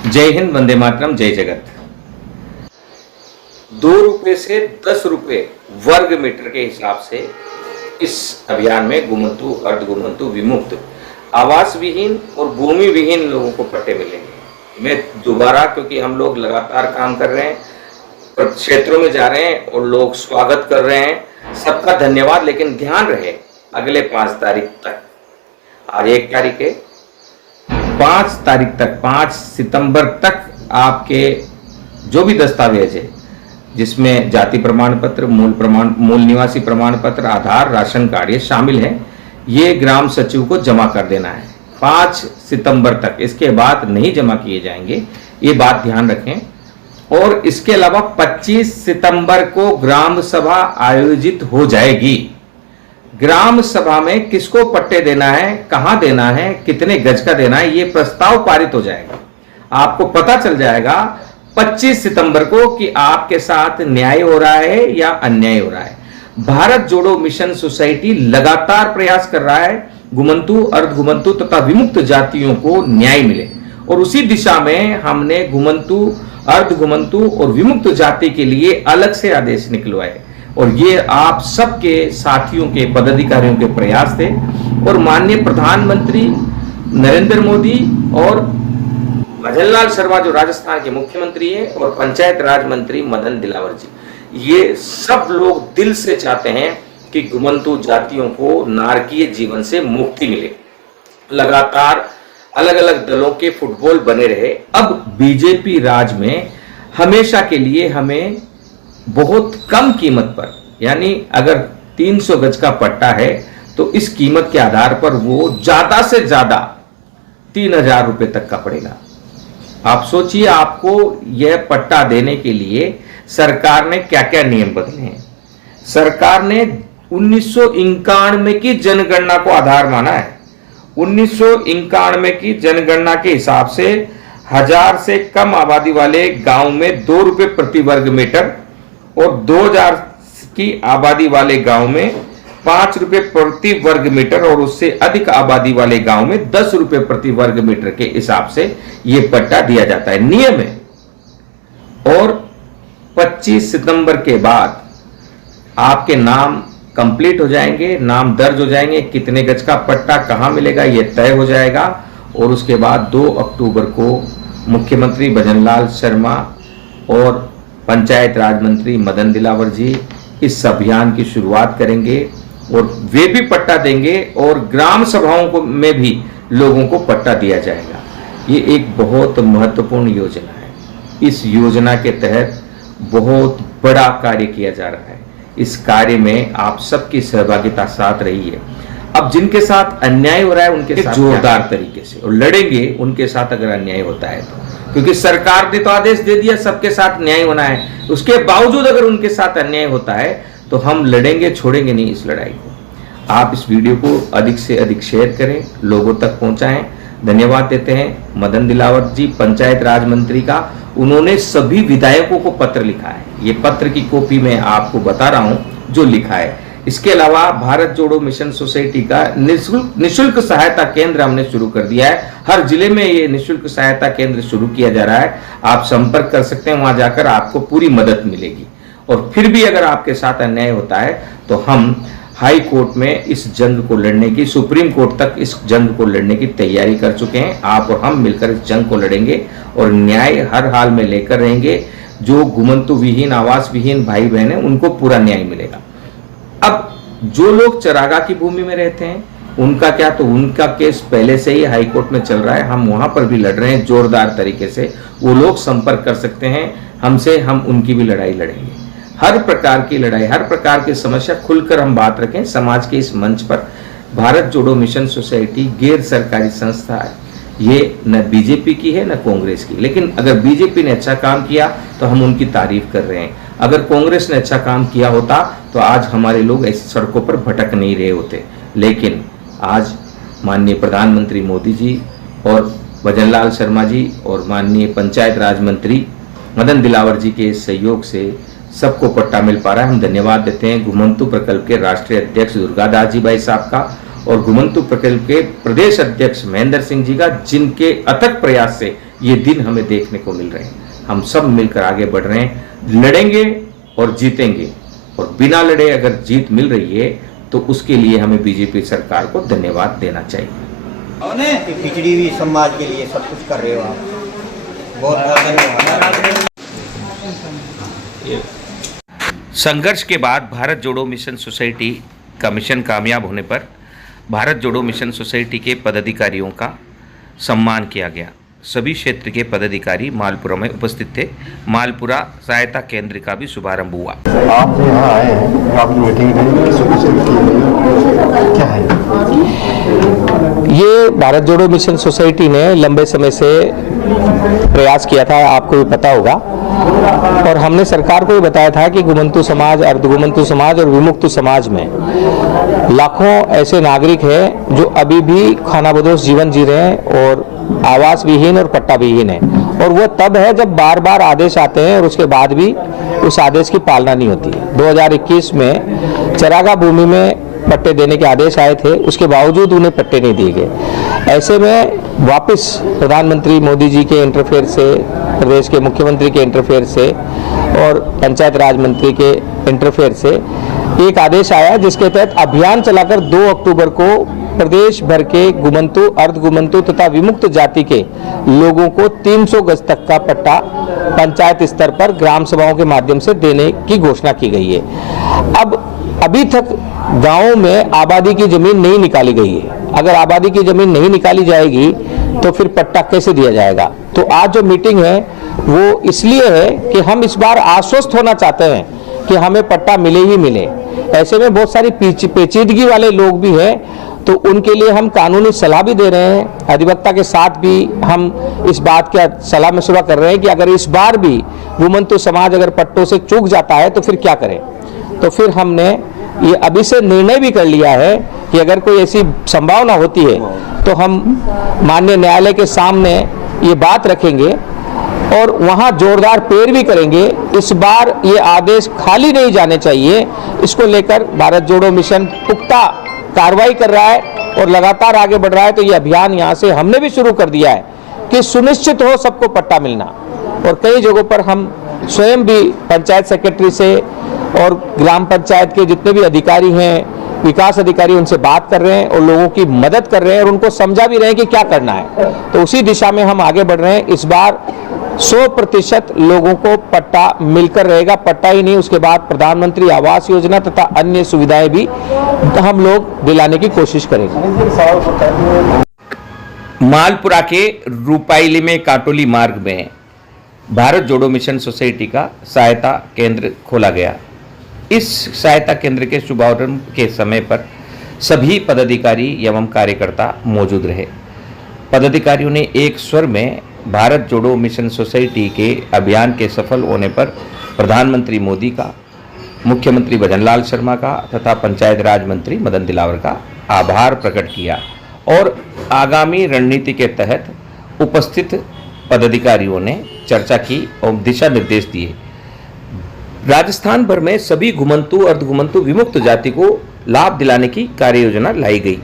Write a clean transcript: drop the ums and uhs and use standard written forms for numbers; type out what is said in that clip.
जय हिंद, वंदे मातरम, जय जगत। 2 रुपए से 10 रुपए वर्ग मीटर के हिसाब से इस अभियान में घुमंतु, अर्धघुमंतु, विमुक्त, आवास विहीन और भूमि विहीन लोगों को पट्टे मिलेंगे। मैं दोबारा, क्योंकि हम लोग लगातार काम कर रहे हैं, क्षेत्रों में जा रहे हैं और लोग स्वागत कर रहे हैं, सबका धन्यवाद। लेकिन ध्यान रहे, अगले 5 तारीख तक, आज 1 तारीख है, 5 तारीख तक, 5 सितंबर तक आपके जो भी दस्तावेज है, जिसमें जाति प्रमाण पत्र, मूल निवासी प्रमाण पत्र, आधार, राशन कार्ड ये शामिल है, ये ग्राम सचिव को जमा कर देना है 5 सितंबर तक। इसके बाद नहीं जमा किए जाएंगे, ये बात ध्यान रखें। और इसके अलावा 25 सितंबर को ग्राम सभा आयोजित हो जाएगी। ग्राम सभा में किसको पट्टे देना है, कहां देना है, कितने गज का देना है, यह प्रस्ताव पारित हो जाएगा। आपको पता चल जाएगा 25 सितंबर को कि आपके साथ न्याय हो रहा है या अन्याय हो रहा है। भारत जोड़ो मिशन सोसाइटी लगातार प्रयास कर रहा है घुमंतु, अर्धघुमंतु तथा विमुक्त जातियों को न्याय मिले, और उसी दिशा में हमने घुमंतु, अर्धघुमंतु और विमुक्त जाति के लिए अलग से आदेश निकलवाए, और ये आप सबके साथियों के, पदाधिकारियों के प्रयास थे। और माननीय प्रधानमंत्री नरेंद्र मोदी और भजनलाल शर्मा जो राजस्थान के मुख्यमंत्री हैं, और पंचायत राज मंत्री मदन दिलावर जी, ये सब लोग दिल से चाहते हैं कि घुमंतु जातियों को नारकीय जीवन से मुक्ति मिले। लगातार अलग अलग दलों के फुटबॉल बने रहे। अब बीजेपी राज में हमेशा के लिए हमें बहुत कम कीमत पर, यानी अगर 300 गज का पट्टा है तो इस कीमत के आधार पर वो ज्यादा से ज्यादा 3000 रुपए तक का पड़ेगा। आप सोचिए, आपको यह पट्टा देने के लिए सरकार ने क्या क्या नियम बदले हैं। सरकार ने 1991 की जनगणना को आधार माना है। 1991 की जनगणना के हिसाब से 1000 से कम आबादी वाले गांव में 2 रुपए प्रति वर्ग मीटर, और 2000 की आबादी वाले गांव में 5 रुपए प्रति वर्ग मीटर, और उससे अधिक आबादी वाले गांव में 10 रुपए प्रति वर्ग मीटर के हिसाब से यह पट्टा दिया जाता है, नियम है। और 25 सितंबर के बाद आपके नाम कंप्लीट हो जाएंगे, नाम दर्ज हो जाएंगे, कितने गज का पट्टा कहां मिलेगा यह तय हो जाएगा। और उसके बाद 2 अक्टूबर को मुख्यमंत्री भजनलाल शर्मा और पंचायत राज मंत्री मदन दिलावर जी इस अभियान की शुरुआत करेंगे, और वे भी पट्टा देंगे, और ग्राम सभाओं को में भी लोगों को पट्टा दिया जाएगा। ये एक बहुत महत्वपूर्ण योजना है। इस योजना के तहत बहुत बड़ा कार्य किया जा रहा है। इस कार्य में आप सबकी सहभागिता साथ रही है। अब जिनके साथ अन्याय हो रहा है उनके साथ जोरदार तरीके से और लड़ेंगे उनके साथ, अगर अन्याय होता है तो, क्योंकि सरकार ने तो आदेश दे दिया सबके साथ न्याय होना है, उसके बावजूद अगर उनके साथ अन्याय होता है तो हम लड़ेंगे, छोड़ेंगे नहीं इस लड़ाई को। आप इस वीडियो को अधिक से अधिक शेयर करें, लोगों तक पहुंचाएं। धन्यवाद देते हैं मदन दिलावर जी, पंचायत राज मंत्री का। उन्होंने सभी विधायकों को पत्र लिखा है, ये पत्र की कॉपी मैं आपको बता रहा हूं जो लिखा है। इसके अलावा भारत जोड़ो मिशन सोसाइटी का निःशुल्क सहायता केंद्र हमने शुरू कर दिया है। हर जिले में ये निःशुल्क सहायता केंद्र शुरू किया जा रहा है, आप संपर्क कर सकते हैं, वहां जाकर आपको पूरी मदद मिलेगी। और फिर भी अगर आपके साथ अन्याय होता है तो हम हाई कोर्ट में इस जंग को लड़ने की, सुप्रीम कोर्ट तक इस जंग को लड़ने की तैयारी कर चुके हैं। आप और हम मिलकर इस जंग को लड़ेंगे और न्याय हर हाल में लेकर रहेंगे। जो घुमंतु विहीन, आवास विहीन भाई बहन है उनको पूरा न्याय मिलेगा। अब जो लोग चरागा की भूमि में रहते हैं उनका क्या, तो उनका केस पहले से ही हाई कोर्ट में चल रहा है, हम वहां पर भी लड़ रहे हैं जोरदार तरीके से। वो लोग संपर्क कर सकते हैं हमसे, हम उनकी भी लड़ाई लड़ेंगे। हर प्रकार की लड़ाई, हर प्रकार की समस्या खुलकर हम बात रखें समाज के इस मंच पर। भारत जोड़ो मिशन सोसाइटी गैर सरकारी संस्था है, ये न बीजेपी की है न कांग्रेस की। लेकिन अगर बीजेपी ने अच्छा काम किया तो हम उनकी तारीफ कर रहे हैं, अगर कांग्रेस ने अच्छा काम किया होता तो आज हमारे लोग ऐसी सड़कों पर भटक नहीं रहे होते। लेकिन आज माननीय प्रधानमंत्री मोदी जी और भजनलाल शर्मा जी और माननीय पंचायत राज मंत्री मदन दिलावर जी के सहयोग से सबको पट्टा मिल पा रहा है। हम धन्यवाद देते हैं घुमंतु प्रकल्प के राष्ट्रीय अध्यक्ष दुर्गादास जी भाई साहब का, और घुमंतु प्रकल्प के प्रदेश अध्यक्ष महेंद्र सिंह जी का, जिनके अथक प्रयास से ये दिन हमें देखने को मिल रहे हैं। हम सब मिलकर आगे बढ़ रहे हैं, लड़ेंगे और जीतेंगे, और बिना लड़े अगर जीत मिल रही है तो उसके लिए हमें बीजेपी सरकार को धन्यवाद देना चाहिए। पिछड़ी हुई समाज के लिए सब कुछ कर रहे हो आप, बहुत बहुत धन्यवाद। संघर्ष के बाद भारत जोड़ो मिशन सोसाइटी का मिशन कामयाब होने पर भारत जोड़ो मिशन सोसाइटी के पदाधिकारियों का सम्मान किया गया। सभी क्षेत्र के पदाधिकारी मालपुरा में उपस्थित थे। मालपुरा सहायता केंद्र का भी शुभारंभ हुआ। आप यहाँ आए हैं, आपकी मीटिंग क्या है? ये भारत जोड़ो मिशन सोसाइटी ने लंबे समय से प्रयास किया था, आपको भी पता होगा, और हमने सरकार को भी बताया था कि गुमंतु समाज, अर्धगुमंतु समाज और विमुक्त समाज में लाखों ऐसे नागरिक हैं जो अभी भी खानाबदोश जीवन जी रहे हैं और आवास विहीन और पट्टा विहीन है, और वो तब है जब बार बार आदेश आते हैं और उसके बाद भी उस आदेश की पालना नहीं होती है। 2021 में चरागाह भूमि में पट्टे देने के आदेश आए थे, उसके बावजूद उन्हें पट्टे नहीं दिए गए। ऐसे में वापस प्रधानमंत्री मोदी जी के इंटरफेयर से, प्रदेश के मुख्यमंत्री के इंटरफेयर से और पंचायत राज मंत्री के इंटरफेयर से एक आदेश आया, जिसके तहत अभियान चलाकर 2 अक्टूबर को प्रदेश भर के गुमंतु, अर्धगुमंतु तथा विमुक्त जाति के लोगों को 300 गज तक का पट्टा पंचायत स्तर पर ग्राम सभाओं के माध्यम से देने की घोषणा की गई है। अब अभी तक गांवों में आबादी की जमीन नहीं निकाली गई है। अगर आबादी की जमीन नहीं निकाली जाएगी तो फिर पट्टा कैसे दिया जाएगा? तो आज जो मीटिंग है वो इसलिए है कि हम इस बार आश्वस्त होना चाहते हैं कि हमें पट्टा मिले ही मिले। ऐसे में बहुत सारी पेचीदगी वाले लोग भी हैं, तो उनके लिए हम कानूनी सलाह भी दे रहे हैं। अधिवक्ता के साथ भी हम इस बात का सलाह मशवरा कर रहे हैं कि अगर इस बार भी गुमंतु समाज अगर पट्टों से चूक जाता है तो फिर क्या करें। तो फिर हमने ये अभी से निर्णय भी कर लिया है कि अगर कोई ऐसी संभावना होती है तो हम माननीय न्यायालय के सामने ये बात रखेंगे और वहाँ जोरदार पेर भी करेंगे। इस बार ये आदेश खाली नहीं जाने चाहिए। इसको लेकर भारत जोड़ो मिशन पुख्ता कार्रवाई कर रहा है और लगातार आगे बढ़ रहा है। तो ये अभियान यहाँ से हमने भी शुरू कर दिया है कि सुनिश्चित हो सबको पट्टा मिलना, और कई जगहों पर हम स्वयं भी पंचायत सेक्रेटरी से और ग्राम पंचायत के जितने भी अधिकारी हैं, विकास अधिकारी, उनसे बात कर रहे हैं और लोगों की मदद कर रहे हैं और उनको समझा भी रहे हैं कि क्या करना है। तो उसी दिशा में हम आगे बढ़ रहे हैं। इस बार 100% लोगों को पट्टा मिलकर रहेगा। पट्टा ही नहीं, उसके बाद प्रधानमंत्री आवास योजना तथा अन्य सुविधाएं भी हम लोग दिलाने की कोशिश करेंगे। मालपुरा के रूपाइली में काटोली मार्ग में भारत जोड़ो मिशन सोसाइटी का सहायता केंद्र खोला गया। इस सहायता केंद्र के शुभारंभ के समय पर सभी पदाधिकारी एवं कार्यकर्ता मौजूद रहे। पदाधिकारियों ने एक स्वर में भारत जोड़ो मिशन सोसाइटी के अभियान के सफल होने पर प्रधानमंत्री मोदी का, मुख्यमंत्री भजनलाल शर्मा का तथा पंचायत राज मंत्री मदन दिलावर का आभार प्रकट किया और आगामी रणनीति के तहत उपस्थित पदाधिकारियों ने चर्चा की और दिशा निर्देश दिए। राजस्थान भर में सभी गुमंतु, अर्धगुमंतु, विमुक्त जाति को लाभ दिलाने की कार्य योजना लाई गई।